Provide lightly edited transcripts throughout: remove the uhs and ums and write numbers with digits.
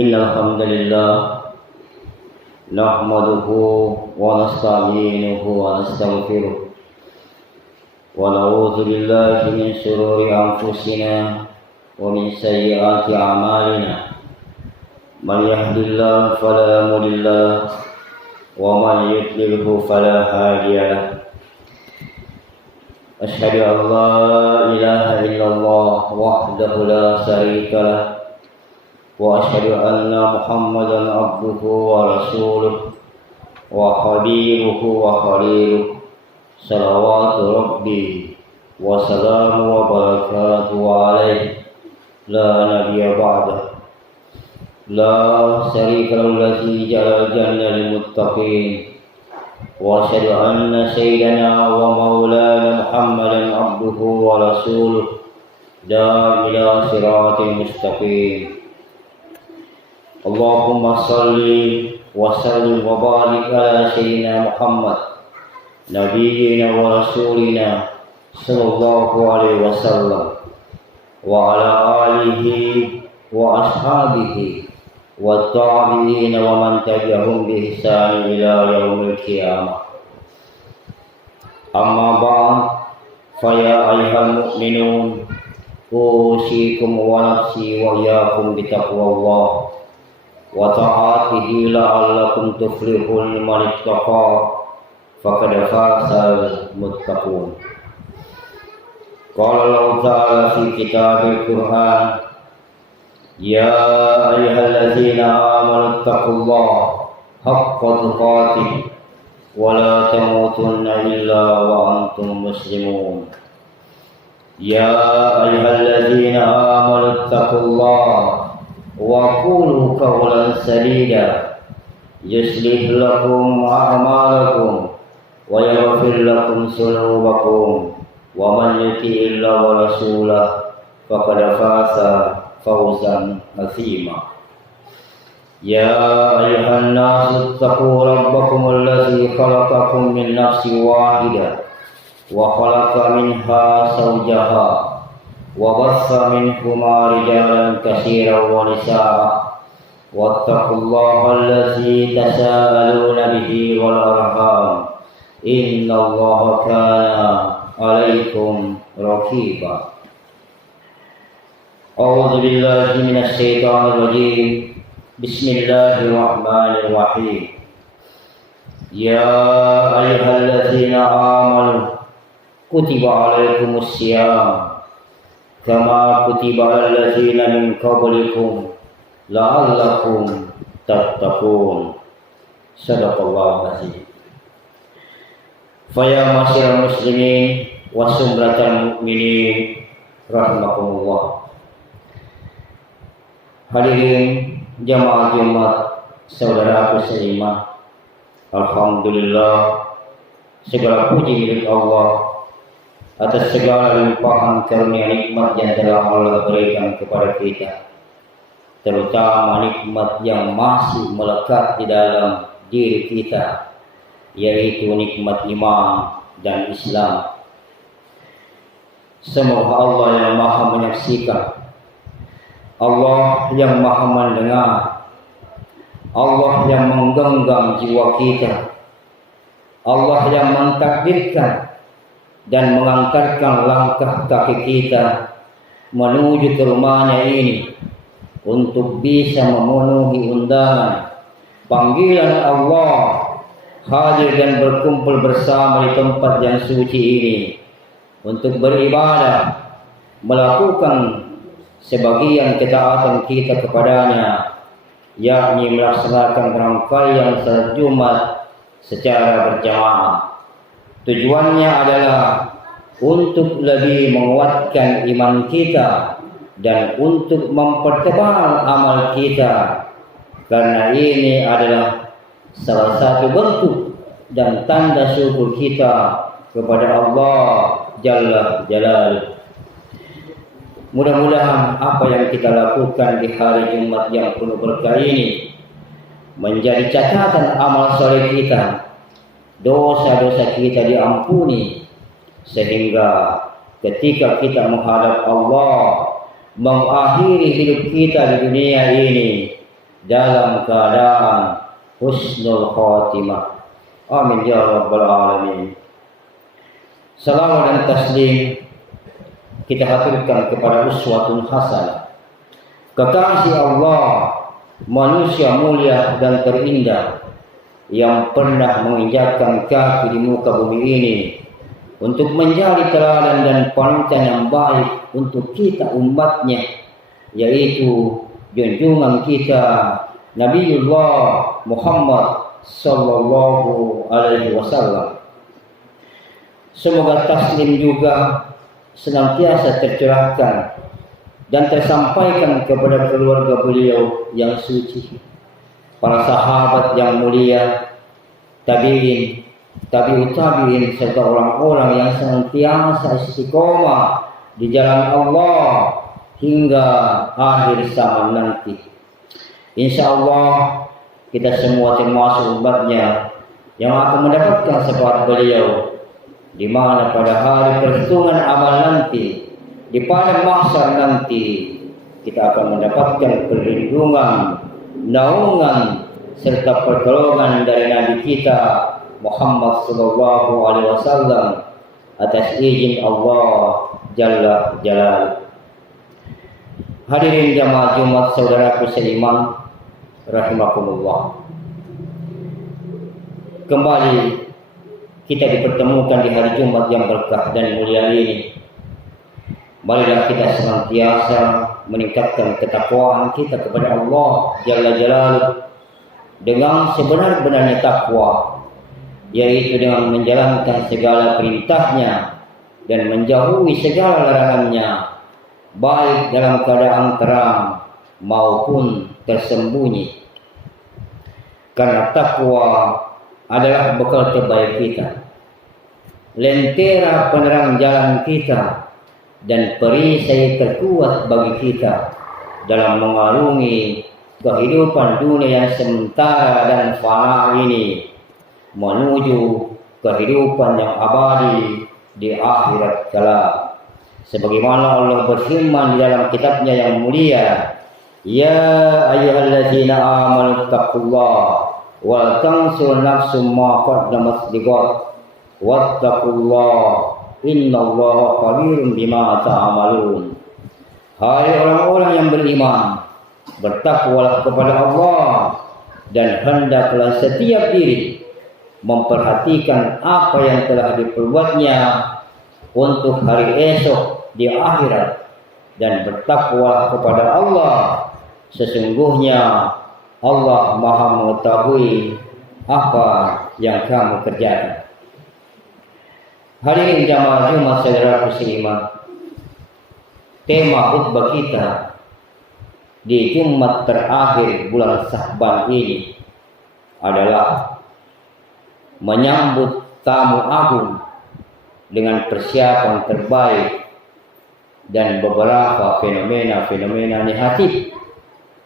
إن الحمد لله نحمده ونستعينه ونستغفره ونعوذ بالله من شرور أنفسنا ومن سيئات أعمالنا من يهد الله فلا مضل له ومن يضلله فلا هادي له أشهد أن لا إله إلا الله وحده لا شريك له وأشهد أن محمدا عبده ورسوله وحبيبه وخليله صلوات ربي وسلام وبركاته عليه لا نبي بعده لا شريك له الذي جعل الجنة للمتقين وأشهد أن سيدنا ومولانا محمدا عبده ورسوله داعي إلى صراط مستقيم اللهم صل وسلم وبارك على سيدنا محمد نبينا ورسولنا صلى الله عليه وسلم وعلى آله وأصحابه والتابعين ومن تبعهم بإحسان إلى يوم القيامة أما بعد فيا أيها المؤمنون أوصيكم ونفسي وإياكم بتقوى الله وطاعته لعلكم تفلحون من اتقى فقد فاز المتقون. قال الله تعالى في كتاب القرآن يا أيها الذين آمنوا اتقوا الله حق تقاته ولا تموتن إلا وأنتم مسلمون. يا أيها الذين آمنوا اتقوا الله وقولوا قولا سديدا يصلح لكم أعمالكم ويغفر لكم ذنوبكم ومن يطع الله ورسوله فقد فاز فوزا عظيما. يا أيها الناس اتقوا ربكم الذي خلقكم من نفس واحدة وخلق منها زوجها وبث منهما رجالا كثيرا ونساء واتقوا الله الذي تساءلون به والأرحام إن الله كان عليكم رقيبا. أعوذ بالله من الشيطان الرجيم بسم الله الرحمن الرحيم. يا أيها الذين آمنوا كتب عليكم الصيام كما كتب على الذين من قبلكم لعلكم تتقون. Sadaqallahu azim. Faya masyarakat muslimin wa sumratal mu'minin rahimakumullah. Hadirin jamaah Jumat saudaraku seiman, alhamdulillah segala puji milik Allah atas segala limpahan karunia nikmat yang telah Allah berikan kepada kita, terutama nikmat yang masih melekat di dalam diri kita, yaitu nikmat iman dan Islam. Semoga Allah yang maha menyaksikan, Allah yang maha mendengar, Allah yang menggenggam jiwa kita, Allah yang mentakdirkan dan mengantarkan langkah kaki kita menuju ke rumahnya ini untuk bisa memenuhi undangan panggilan Allah hadir dan berkumpul bersama di tempat yang suci ini untuk beribadah, melakukan sebagian ketaatan kita kepadanya, yakni melaksanakan rangkaian salat Jumat secara berjamaah. Tujuannya adalah untuk lebih menguatkan iman kita dan untuk mempertebal amal kita, karena ini adalah salah satu bentuk dan tanda syukur kita kepada Allah Jalla Jalaluhu. Mudah-mudahan apa yang kita lakukan di hari Jumat yang penuh berkah ini menjadi catatan amal soleh kita, dosa-dosa kita diampuni, sehingga ketika kita menghadap Allah mengakhiri hidup kita di dunia ini dalam keadaan husnul khatimah. Amin ya rabbal alamin. Salawat dan taslim kita haturkan kepada uswatun hasanah, kekasih Allah, manusia mulia dan terindah yang pernah menginjakkan kaki di muka bumi ini untuk menjadi teladan dan panutan yang baik untuk kita umatnya, yaitu junjungan kita Nabiullah Muhammad sallallahu alaihi wasallam. Semoga taslim juga senantiasa tercurahkan dan tersampaikan kepada keluarga beliau yang suci, para sahabat yang mulia, tabi'in, tabi'ut tabi'in, serta orang-orang yang senantiasa istiqomah di jalan Allah hingga akhir zaman nanti. Insya Allah kita semua termasuk umatnya yang akan mendapatkan syafaat beliau, di mana pada hari perhitungan amal nanti, di padang mahsyar nanti, kita akan mendapatkan perlindungan, naungan, serta pertolongan dari Nabi kita Muhammad sallallahu alaihi wasallam atas izin Allah Jalla Jalaluhu. Hadirin jamaah Jumat saudaraku seiman rahimakumullah. Kembali kita dipertemukan di hari Jumat yang berkah dan mulia ini. Marilah kita senantiasa meningkatkan ketakwaan kita kepada Allah Jalla Jalaluhu dengan sebenar-benarnya takwa, yaitu dengan menjalankan segala perintahnya dan menjauhi segala larangannya, baik dalam keadaan terang maupun tersembunyi. Karena takwa adalah bekal terbaik kita, lentera penerang jalan kita, dan perisai terkuat bagi kita dalam mengarungi kehidupan dunia yang sementara dan fana ini menuju kehidupan yang abadi di akhirat kelak. Sebagaimana Allah berfirman di dalam kitabnya yang mulia, ya ayyuhallazina amanu taqullaha wal tanzur nafsum ma qaddamat lighad wattaqullaha innallaha khabirun bima ta'malun. Hai orang-orang yang beriman, bertakwalah kepada Allah dan hendaklah setiap diri memperhatikan apa yang telah diperbuatnya untuk hari esok di akhirat, dan bertakwalah kepada Allah, sesungguhnya Allah Maha mengetahui apa yang kamu kerjakan. Hadirin jamaah Jumat saudaraku seiman, tema khutbah kita di Jumat terakhir bulan Sya'ban ini adalah menyambut tamu agung dengan persiapan terbaik dan beberapa fenomena-fenomena negatif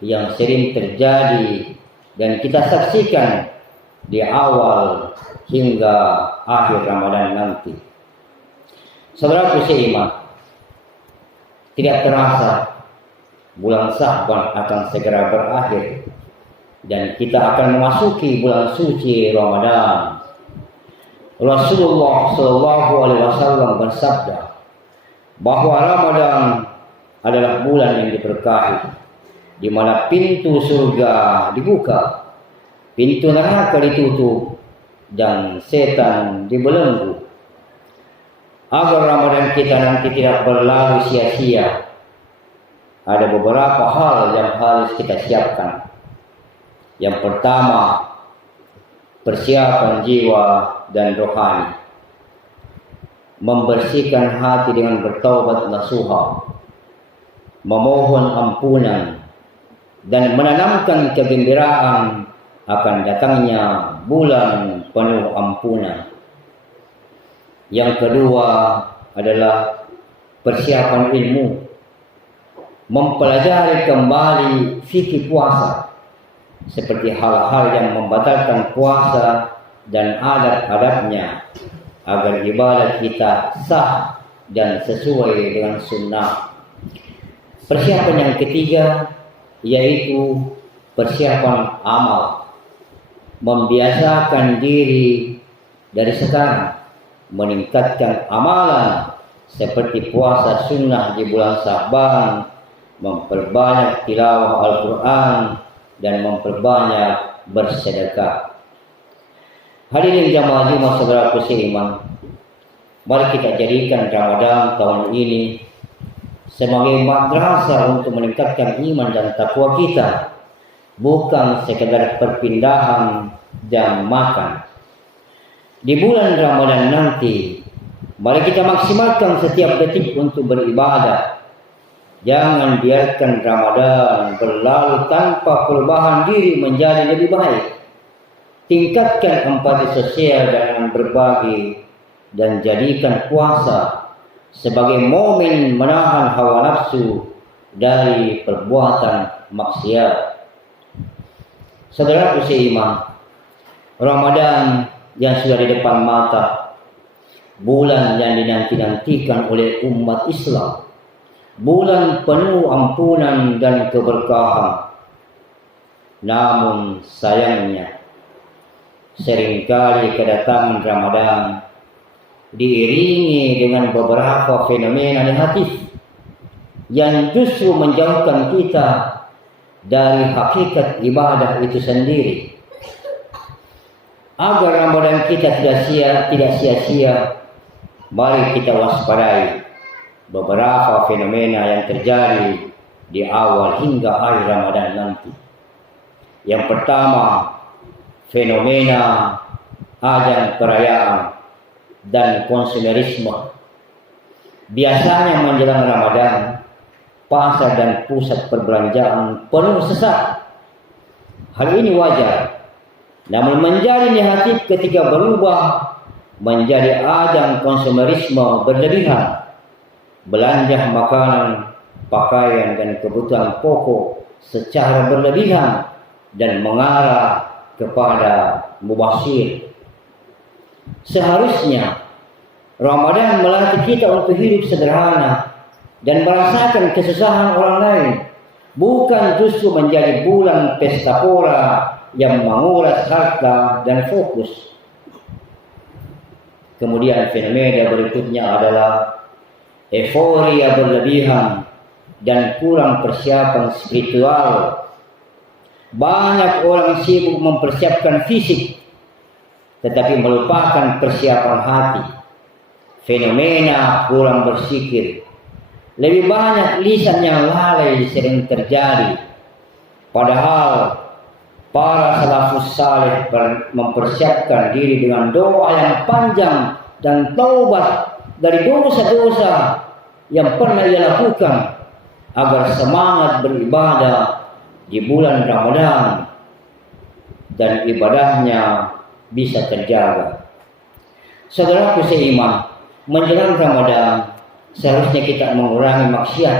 yang sering terjadi dan kita saksikan di awal hingga akhir Ramadan nanti. Saudaraku seiman, tidak terasa bulan Sya'ban akan segera berakhir dan kita akan memasuki bulan suci Ramadan. Rasulullah sallallahu alaihi wasallam bersabda bahwa Ramadan adalah bulan yang diberkahi, di mana pintu surga dibuka, pintu neraka ditutup, dan setan dibelenggu. Agar Ramadan kita nanti tidak berlalu sia-sia, ada beberapa hal yang harus kita siapkan. Yang pertama, persiapan jiwa dan rohani, membersihkan hati dengan bertaubat nasuha, memohon ampunan, dan menanamkan kegembiraan akan datangnya bulan penuh ampunan. Yang kedua adalah persiapan ilmu, mempelajari kembali fikih puasa, seperti hal-hal yang membatalkan puasa dan adat-adatnya, agar ibadah kita sah dan sesuai dengan sunnah. Persiapan yang ketiga yaitu persiapan amal, membiasakan diri dari sekarang, meningkatkan amalan seperti puasa sunnah di bulan Sya'ban, memperbanyak tilawah Al-Quran, dan memperbanyak bersedekah. Hadirin jamaah Jumat saudaraku seiman, mari kita jadikan Ramadan tahun ini sebagai madrasah untuk meningkatkan iman dan takwa kita, bukan sekadar perpindahan jam makan. Di bulan Ramadan nanti, mari kita maksimalkan setiap detik untuk beribadah. Jangan biarkan Ramadan berlalu tanpa perubahan diri menjadi lebih baik. Tingkatkan empati sosial dengan berbagi, dan jadikan puasa sebagai momen menahan hawa nafsu dari perbuatan maksiat. Saudaraku seiman, Ramadan yang sudah di depan mata, bulan yang dinanti-nantikan oleh umat Islam, bulan penuh ampunan dan keberkahan. Namun sayangnya, seringkali kedatangan Ramadan diiringi dengan beberapa fenomena negatif yang justru menjauhkan kita dari hakikat ibadah itu sendiri. Agar Ramadan kita tidak sia-sia, mari kita waspadai beberapa fenomena yang terjadi di awal hingga akhir Ramadan nanti. Yang pertama, fenomena ajang perayaan dan konsumerisme. Biasanya menjelang Ramadan, pasar dan pusat perbelanjaan penuh sesak. Hal ini wajar, namun menjadi negatif ketika berubah menjadi ajang konsumerisme berlebihan. Belanja makanan, pakaian, dan kebutuhan pokok secara berlebihan dan mengarah kepada mubazir. Seharusnya Ramadan melatih kita untuk hidup sederhana dan merasakan kesusahan orang lain, bukan justru menjadi bulan pesta pora yang menguras harta dan fokus. Kemudian fenomena berikutnya adalah euforia berlebihan dan kurang persiapan spiritual. Banyak orang sibuk mempersiapkan fisik, tetapi melupakan persiapan hati. Fenomena kurang berzikir. Lebih banyak lisan yang lalai sering terjadi. Padahal para salafus saleh mempersiapkan diri dengan doa yang panjang dan taubat dari dosa-dosa yang pernah ia lakukan agar semangat beribadah di bulan Ramadan dan ibadahnya bisa terjaga. Saudaraku seiman, menjelang Ramadan seharusnya kita mengurangi maksiat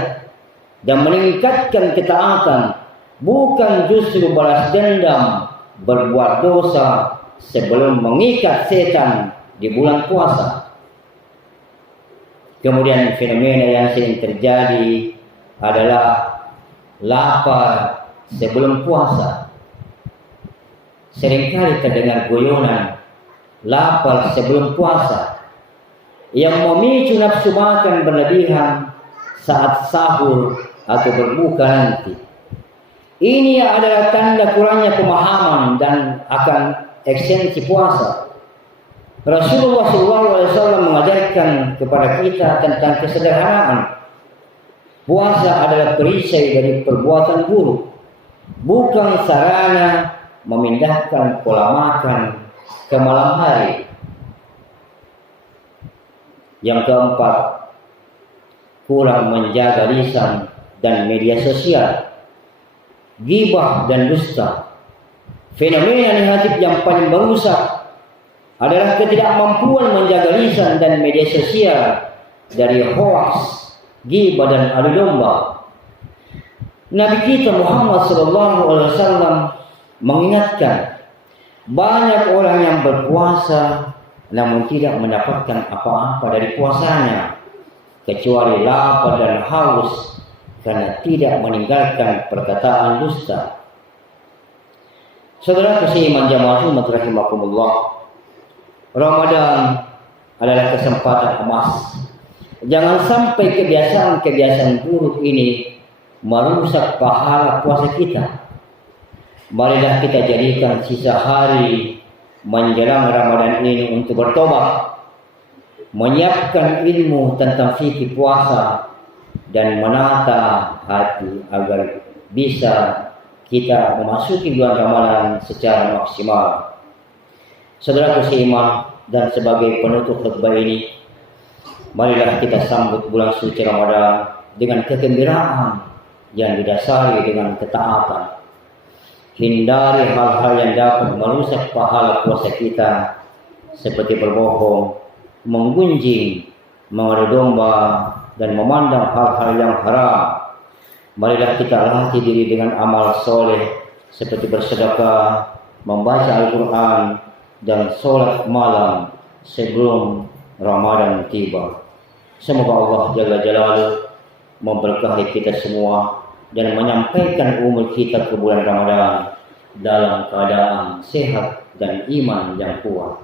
dan meningkatkan ketaatan, bukan justru balas dendam berbuat dosa sebelum mengikat setan di bulan puasa. Kemudian fenomena yang sering terjadi adalah lapar sebelum puasa. Seringkali terdengar guyonan lapar sebelum puasa yang memicu nafsu makan berlebihan saat sahur atau berbuka nanti. Ini adalah tanda kurangnya pemahaman dan akan esensi puasa. Rasulullah SAW mengajarkan kepada kita tentang kesederhanaan. Puasa adalah perisai dari perbuatan buruk, bukan sarana memindahkan pola makan ke malam hari. Yang keempat, kurang menjaga lisan dan media sosial, ghibah dan dusta. Fenomena negatif yang paling merusak adalah ketidakmampuan menjaga lisan dan media sosial dari hoax, ghibah dan adu domba. Nabi kita Muhammad SAW mengingatkan, banyak orang yang berpuasa namun tidak mendapatkan apa-apa dari puasanya kecuali lapar dan haus karena tidak meninggalkan perkataan dusta. Saudara seiman jamaah umat rahimakumullah, Ramadan adalah kesempatan emas. Jangan sampai kebiasaan-kebiasaan buruk ini merusak pahala puasa kita. Marilah kita jadikan sisa hari menjelang Ramadan ini untuk bertobat, menyiapkan ilmu tentang fikih puasa, dan menata hati agar bisa kita memasuki bulan Ramadan secara maksimal. Saudaraku seiman, dan sebagai penutup khutbah ini, marilah kita sambut bulan suci Ramadan dengan kegembiraan yang didasari dengan ketaatan. Hindari hal-hal yang dapat merusak pahala puasa kita, seperti berbohong, menggunjing, mengadu domba, dan memandang hal-hal yang haram. Marilah kita latih diri dengan amal soleh seperti bersedekah, membaca Al-Quran, dan sholat malam sebelum Ramadan tiba. Semoga Allah Jalla Jalaluhu memberkahi kita semua dan menyampaikan umur kita ke bulan Ramadan dalam keadaan sehat dan iman yang kuat.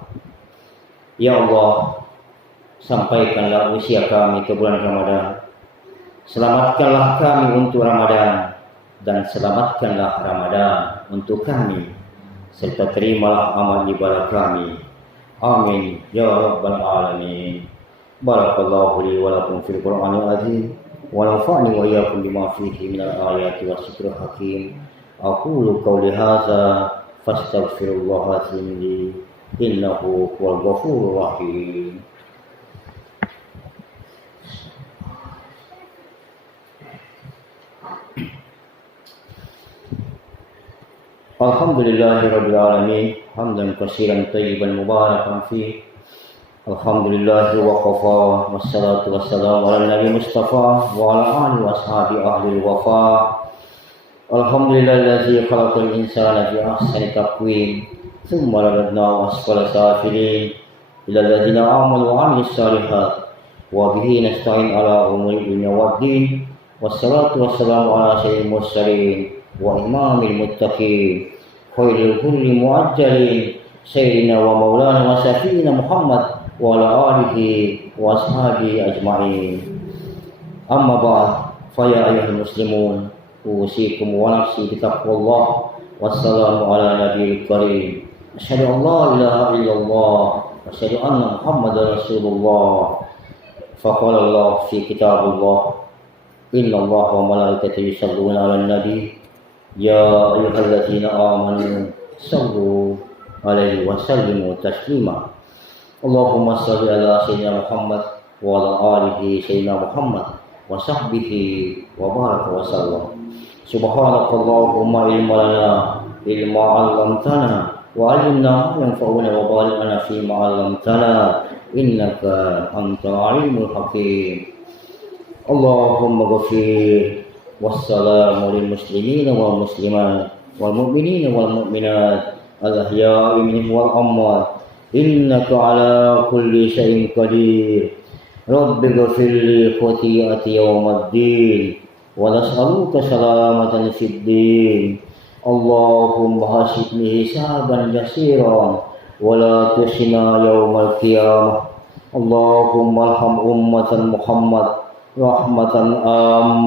Ya Allah, sampaikanlah usia kami ke bulan Ramadan. Selamatkanlah kami untuk Ramadan, dan selamatkanlah Ramadan untuk kami, serta terimalah amal ibadah kami. Amin ya rabbal alamin. Barakallahu li wa lakum fil Qur'anil azim wa nafa'ani wa iyyakum bima fihi minal ayati was zikril hakim. Aqulu qawli hadza fastaghfirullaha li innahu huwal ghafurur rahim. Alhamdulillahirabbil alamin, hamdan katsiran thayyiban mubarakan fi. Alhamdulillah wa qafa, wassalatu wassalamu ala nabi mustafa wa ala alihi washabi ahli wafa. Alhamdulillallazi khalaqal insana fi ahsani taqwim, thumma radadnahu asfala safilin, ila alladzina amanu wa amilus shalihat, wa bihi nasta'in ala umuri dunya waddin. Wassalatu wassalamu ala sayyidil mursalin wa imamil muttaqin, khairul kulli muajjalin, sayyidina wa maulana wa syafi'ina Muhammad wa ala alihi wa ashabihi ajma'in. Amma ba'd, fa ya ayyuhal muslimun, usikum wa nafsi bi taqwallah. Wassalamu ala nabiyil karim. Asyhadu an la ilaha illallah wa asyhadu anna Muhammadar Rasulullah. Faqala Allah fi kitabillah, inna Allah wa malaikatahu yusholluna 'alan nabi. Ya ayyuhalladzina amanu sallu alaihi wa sallimu taslima. Allahumma shalli ala sayyidina Muhammad wa ala alihi sayyidina Muhammad wa sahbihi wa baraka wa sallam. Subhanakallahumma ilma lana ilma 'allamtana wa 'allimna ma yanfa'una wa barik lana fi ma 'allamtana innaka antal alimul hakim. Allahumma ghafir wassalamu lil muslimina wal muslimat wal mu'minina wal mu'minat al ahya'i minhum wal amwat innaka ala kulli syai'in qadir. Rabbi ghfirli khati'ati yawmaddin wa nas'aluka salamatan fid din. Allahumma hasibni hisaban yasiran wa la tusina yawmal qiyamah. Allahumma arham ummatan Muhammad rahmatan